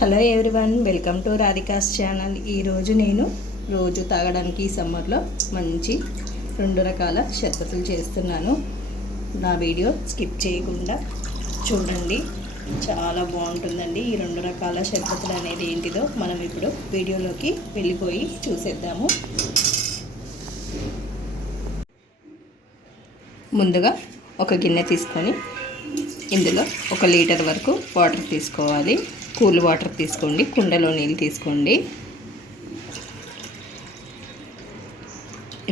Hello everyone, welcome to Radhika's channel. ఈరోజు నేను రోజు తాగడానికి సమ్మర్లో మంచి 2 రకాల షర్బతులు చేస్తున్నాను. నా వీడియో స్కిప్ చేయకుండా చూడండి, చాలా బాగుంటుందండి. ఈ 2 రకాల షర్బతులు అనేది ఏంటిదో మనం ఇప్పుడు వీడియోలోకి వెళ్ళిపోయి చూసేద్దాము. ముందుగా ఒక గిన్నె తీసుకొని ఇందులో 1 లీటర్ వరకు వాటర్ తీసుకోవాలి. కూల్ వాటర్ తీసుకోండి, కుండలో నీళ్ళు తీసుకోండి.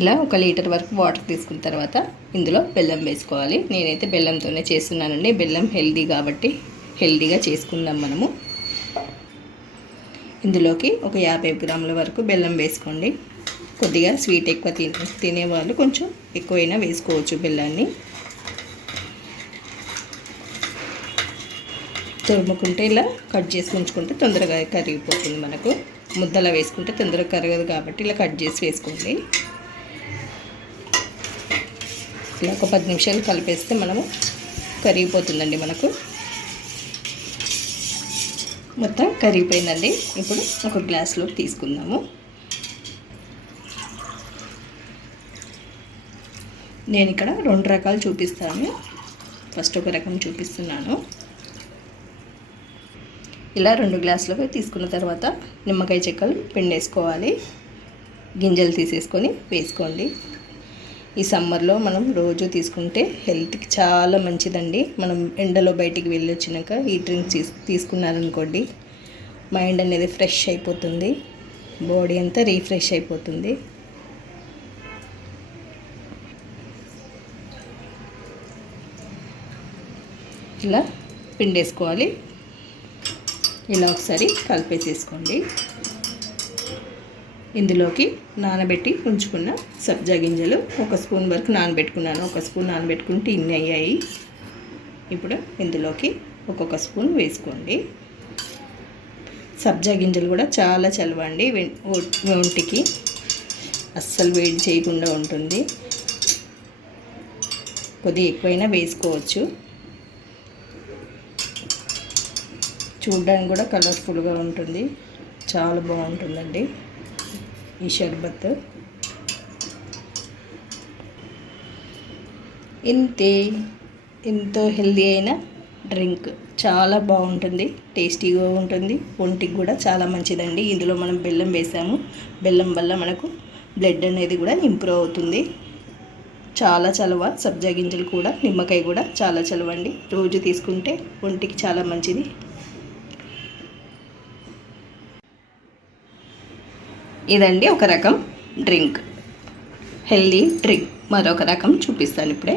ఇలా 1 లీటర్ వరకు వాటర్ తీసుకున్న తర్వాత ఇందులో బెల్లం వేసుకోవాలి. నేనైతే బెల్లంతోనే చేస్తున్నానండి. బెల్లం హెల్దీ కాబట్టి హెల్దీగా చేసుకుందాం మనము. ఇందులోకి ఒక 50 గ్రాముల వరకు బెల్లం వేసుకోండి. కొద్దిగా స్వీట్ ఎక్కువ తినేవాళ్ళు కొంచెం ఎక్కువైనా వేసుకోవచ్చు బెల్లాన్ని. తురుముకుంటే ఇలా కట్ చేసి ఉంచుకుంటే తొందరగా కరిగిపోతుంది. మనకు ముద్దలా వేసుకుంటే తొందరగా కరగదు కాబట్టి ఇలా కట్ చేసి వేసుకోండి. ఇలా ఒక 10 నిమిషాలు కలిపేస్తే మనము కరిగిపోతుందండి. మనకు మొత్తం కరిగిపోయిందండి. ఇప్పుడు ఒక గ్లాస్లో తీసుకుందాము. నేను ఇక్కడ 2 రకాలు చూపిస్తాను. ఫస్ట్ ఒక రకం చూపిస్తున్నాను. ఇలా 2 గ్లాసులు తీసుకున్న తర్వాత నిమ్మకాయ చెక్కలు పిండేసుకోవాలి. గింజలు తీసేసుకొని వేసుకోండి. ఈ సమ్మర్లో మనం రోజు తీసుకుంటే హెల్త్కి చాలా మంచిదండి. మనం ఎండలో బయటికి వెళ్ళి వచ్చినాక ఈ డ్రింక్ తీసుకున్నారనుకోండి, మైండ్ అనేది ఫ్రెష్ అయిపోతుంది, బాడీ అంతా రీఫ్రెష్ అయిపోతుంది. ఇలా పిండేసుకోవాలి. ఇలా ఒకసారి కలిపేసేసుకోండి. ఇందులోకి నానబెట్టి ఉంచుకున్న సబ్జా గింజలు 1 స్పూన్ వరకు నానబెట్టుకున్నాను. 1 స్పూన్ నానబెట్టుకుంటే ఇన్ని అయ్యాయి. ఇప్పుడు ఇందులోకి ఒక్కొక్క స్పూన్ వేసుకోండి. సబ్జా గింజలు కూడా చాలా చలవండి, ఒంటికి అస్సలు వేడి చేయకుండా ఉంటుంది. కొద్దిగా ఎక్కువైనా వేసుకోవచ్చు. చూడ్డానికి కూడా కలర్ఫుల్గా ఉంటుంది, చాలా బాగుంటుందండి ఈ షర్బత్. ఎంతో హెల్దీ అయిన డ్రింక్, చాలా బాగుంటుంది, టేస్టీగా ఉంటుంది, ఒంటికి కూడా చాలా మంచిదండి. ఇందులో మనం బెల్లం వేసాము. బెల్లం వల్ల మనకు బ్లడ్ అనేది కూడా ఇంప్రూవ్ అవుతుంది. చాలా చలవ. సబ్జా గింజలు కూడా, నిమ్మకాయ కూడా చాలా చలవండి. రోజు తీసుకుంటే ఒంటికి చాలా మంచిది. ఇదండి ఒక రకం డ్రింక్, హెల్దీ డ్రింక్. మరొక రకం చూపిస్తాను ఇప్పుడే.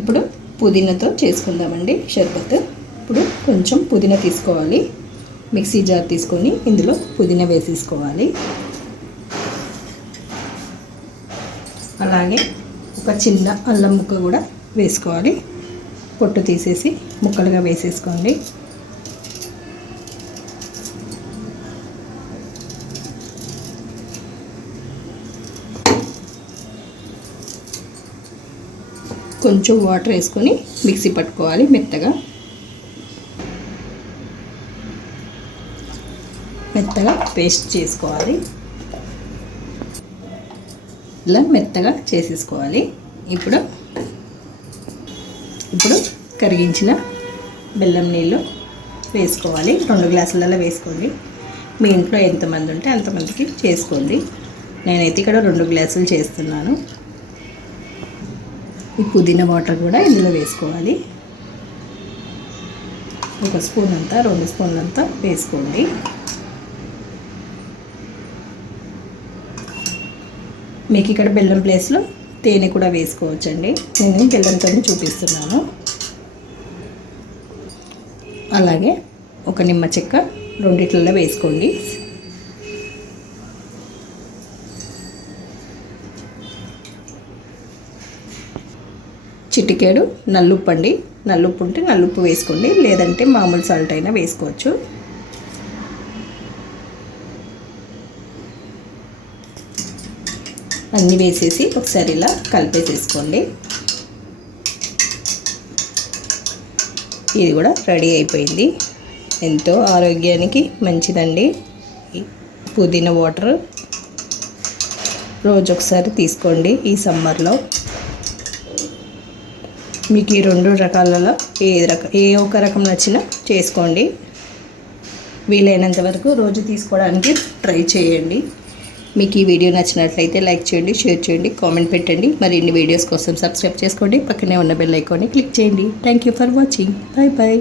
ఇప్పుడు పుదీనాతో చేసుకుందామండి షర్బత్. ఇప్పుడు కొంచెం పుదీనా తీసుకోవాలి. మిక్సీ జార్ తీసుకొని ఇందులో పుదీనా వేసేసుకోవాలి. అలాగే ఒక చిన్న అల్లం ముక్క కూడా వేసుకోవాలి. పొట్టు తీసేసి ముక్కలుగా వేసేసుకోండి. కొంచెం వాటర్ వేసుకొని మిక్సీ పట్టుకోవాలి మెత్తగా పేస్ట్ చేసుకోవాలి. ఇలా మెత్తగా చేసేసుకోవాలి. ఇప్పుడు కరిగించిన బెల్లం నీళ్ళు వేసుకోవాలి. 2 గ్లాసులలో వేసుకోండి. మీ ఇంట్లో ఎంతమంది ఉంటే అంతమందికి చేసుకోండి. నేనైతే ఇక్కడ 2 గ్లాసులు చేస్తున్నాను. ఈ పుదీనా వాటర్ కూడా ఇందులో వేసుకోవాలి. 1 స్పూన్ అంతా, 2 స్పూన్లు అంతా వేసుకోండి. మీకు ఇక్కడ బెల్లం ప్లేస్లో తేనె కూడా వేసుకోవచ్చండి. నేను బెల్లంతో చూపిస్తున్నాను. అలాగే ఒక నిమ్మ చెక్క 2 వేసుకోండి. చిటికెడు నల్లుప్పు అండి. నల్లుప్పు ఉంటే నల్లుప్పు వేసుకోండి, లేదంటే మామూలు సాల్ట్ అయినా వేసుకోవచ్చు. అన్నీ వేసేసి ఒకసారి ఇలా కలిపేసేసుకోండి. ఇది కూడా రెడీ అయిపోయింది. ఎంతో ఆరోగ్యానికి మంచిదండి పుదీనా వాటర్. రోజు ఒకసారి తీసుకోండి ఈ సమ్మర్లో. మీకు ఈ 2 రకాలలో ఏ ఒక రకం నచ్చినా చేసుకోండి. వీలైనంత వరకు రోజు తీసుకోవడానికి ట్రై చేయండి. మీకు ఈ వీడియో నచ్చినట్లయితే లైక్ చేయండి, షేర్ చేయండి, కామెంట్ పెట్టండి. మరిన్ని వీడియోస్ కోసం సబ్స్క్రైబ్ చేసుకోండి. పక్కనే ఉన్న బెల్ ఐకాన్ని క్లిక్ చేయండి. Thank you for watching. Bye bye.